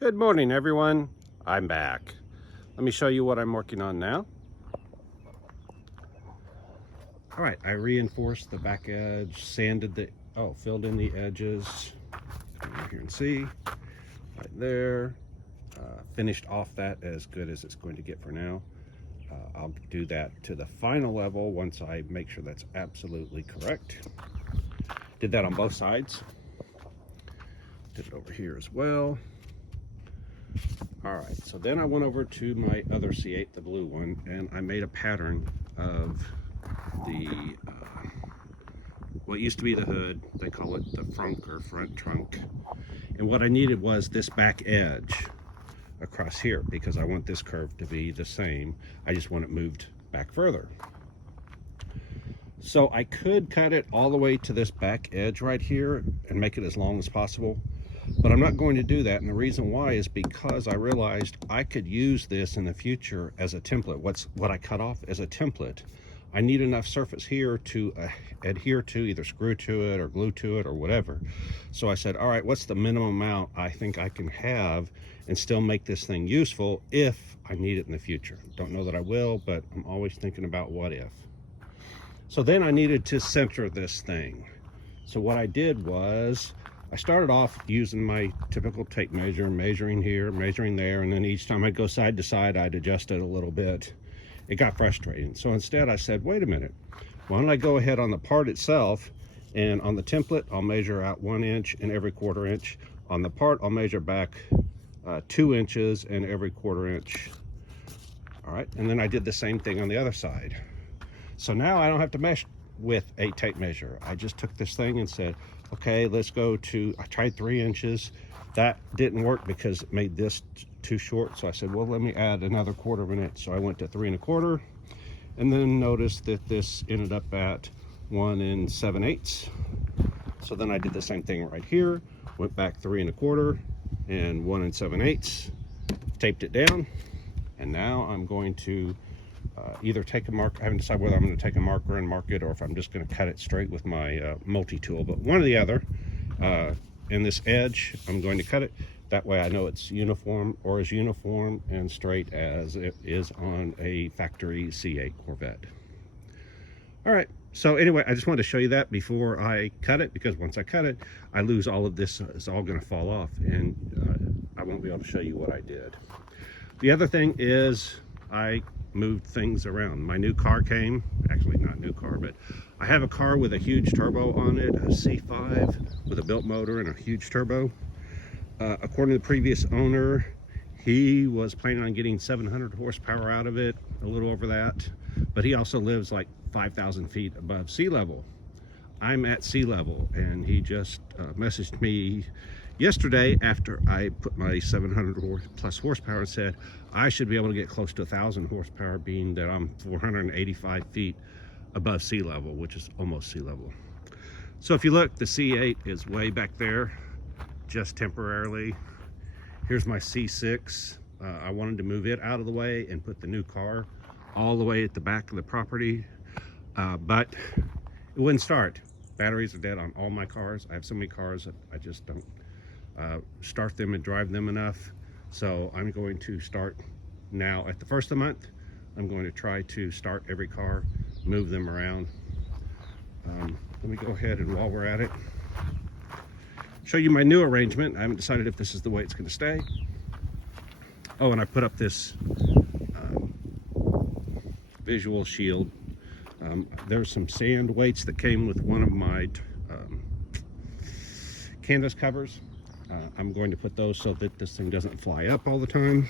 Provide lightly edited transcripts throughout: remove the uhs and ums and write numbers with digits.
Good morning, everyone. I'm back. Let me show you what I'm working on now. All right, I reinforced the back edge, filled in the edges. Come over here and see, right there. Finished off that as good as it's going to get for now. I'll do that to the final level once I make sure that's absolutely correct. Did that on both sides. Did it over here as well. All right, so then I went over to my other C8, the blue one, and I made a pattern of the, what used to be the hood. They call it the frunk or front trunk. And what I needed was this back edge across here because I want this curve to be the same. I just want it moved back further. So I could cut it all the way to this back edge right here and make it as long as possible. But I'm not going to do that, and the reason why is because I realized I could use this in the future as a template. What I cut off as a template. I need enough surface here to adhere to, either screw to it or glue to it or whatever. So I said, all right, what's the minimum amount I think I can have and still make this thing useful if I need it in the future? Don't know that I will, but I'm always thinking about what if. So then I needed to center this thing. So what I did was, I started off using my typical tape measure, measuring here, measuring there, and then each time I'd go side to side, I'd adjust it a little bit. It got frustrating. So instead I said, wait a minute, why don't I go ahead on the part itself, and on the template, I'll measure out 1 inch in every 1/4 inch. On the part, I'll measure back 2 inches in every 1/4 inch. All right, and then I did the same thing on the other side. So now I don't have to mesh with a tape measure. I just took this thing and said, okay, let's go to, I tried 3 inches. That didn't work because it made this too short. So I said, well, let me add another 1/4 of an inch. So I went to 3 1/4, and then noticed that this ended up at 1 7/8. So then I did the same thing right here, went back 3 1/4 and 1 7/8, taped it down. And now I'm going to either take a mark. I haven't decided whether I'm going to take a marker and mark it or if I'm just going to cut it straight with my multi-tool, but one or the other. In this edge, I'm going to cut it. That way I know it's uniform, or as uniform and straight as it is on a factory C8 Corvette. All right, so anyway, I just wanted to show you that before I cut it, because once I cut it, I lose all of this. It's all going to fall off, and I won't be able to show you what I did. The other thing is I moved things around. My new car came, actually not new car, but I have a car with a huge turbo on it, a C5 with a built motor and a huge turbo. According to the previous owner, he was planning on getting 700 horsepower out of it, a little over that, but he also lives like 5,000 feet above sea level. I'm at sea level, and he just messaged me yesterday after I put my 700 plus horsepower and said I should be able to get close to 1,000 horsepower, being that I'm 485 feet above sea level, which is almost sea level. So if you look, the C8 is way back there, just temporarily. Here's my C6. I wanted to move it out of the way and put the new car all the way at the back of the property, but it wouldn't start. Batteries are dead on all my cars. I have so many cars that I just don't start them and drive them enough. So I'm going to start now at the first of the month. I'm going to try to start every car, move them around. Let me go ahead, and while we're at it, show you my new arrangement. I haven't decided if this is the way it's going to stay. Oh, and I put up this visual shield. There's some sand weights that came with one of my canvas covers. I'm going to put those so that this thing doesn't fly up all the time.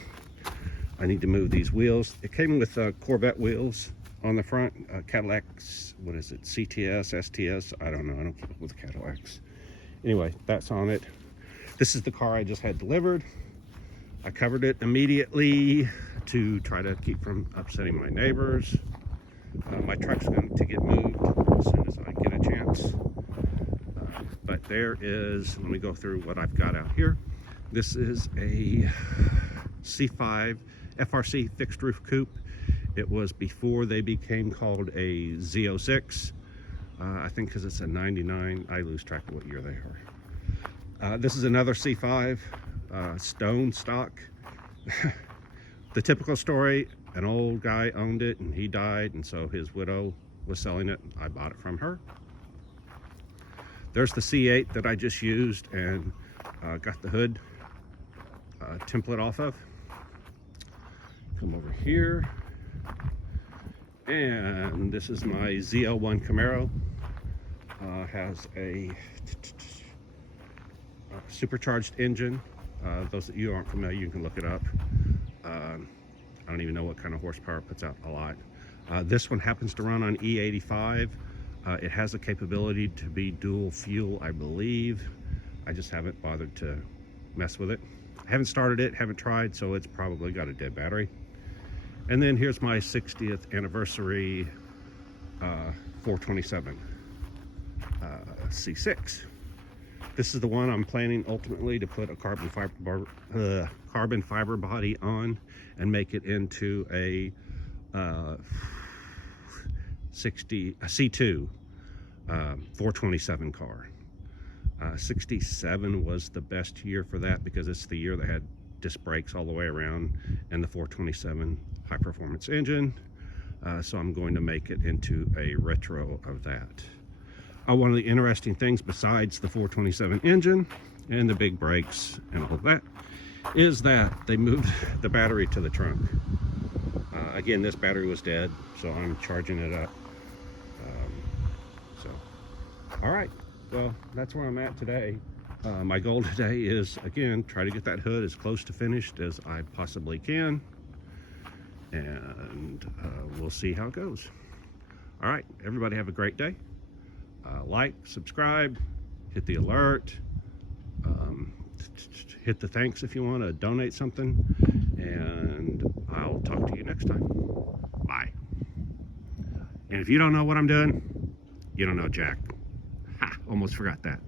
I need to move these wheels. It came with Corvette wheels on the front, Cadillacs, what is it, CTS, STS, I don't know, I don't keep up with Cadillacs. Anyway, that's on it. This is the car I just had delivered. I covered it immediately to try to keep from upsetting my neighbors. My truck's going to get moved as soon as I get a chance. But there is, let me go through what I've got out here. This is a C5 FRC fixed roof coupe. It was before they became called a Z06. I think because it's a 99. I lose track of what year they are. This is another C5 stone stock. The typical story, an old guy owned it and he died, and so his widow was selling it. I bought it from her. There's the C8 that I just used and got the hood template off of. Come over here, and this is my ZL1 Camaro. Has a supercharged engine. Those that you aren't familiar, you can look it up. I don't even know what kind of horsepower it puts out. A lot. This one happens to run on E85. It has a capability to be dual fuel, I believe. I just haven't bothered to mess with it. I haven't started it, haven't tried, so it's probably got a dead battery. And then here's my 60th anniversary 427 C6. This is the one I'm planning ultimately to put a carbon fiber body on and make it into a C2 427 car. 67 was the best year for that because it's the year that had disc brakes all the way around and the 427 high performance engine. So I'm going to make it into a retro of that. One of the interesting things besides the 427 engine and the big brakes and all of that is that they moved the battery to the trunk. Again, this battery was dead, so I'm charging it up. All right, well, that's where I'm at today. My goal today is, again, try to get that hood as close to finished as I possibly can, and we'll see how it goes. All right, everybody have a great day. Like, subscribe, hit the alert, hit the thanks if you want to donate something, and I'll talk to you next time. Bye. And if you don't know what I'm doing, you don't know jack. Ha, almost forgot that.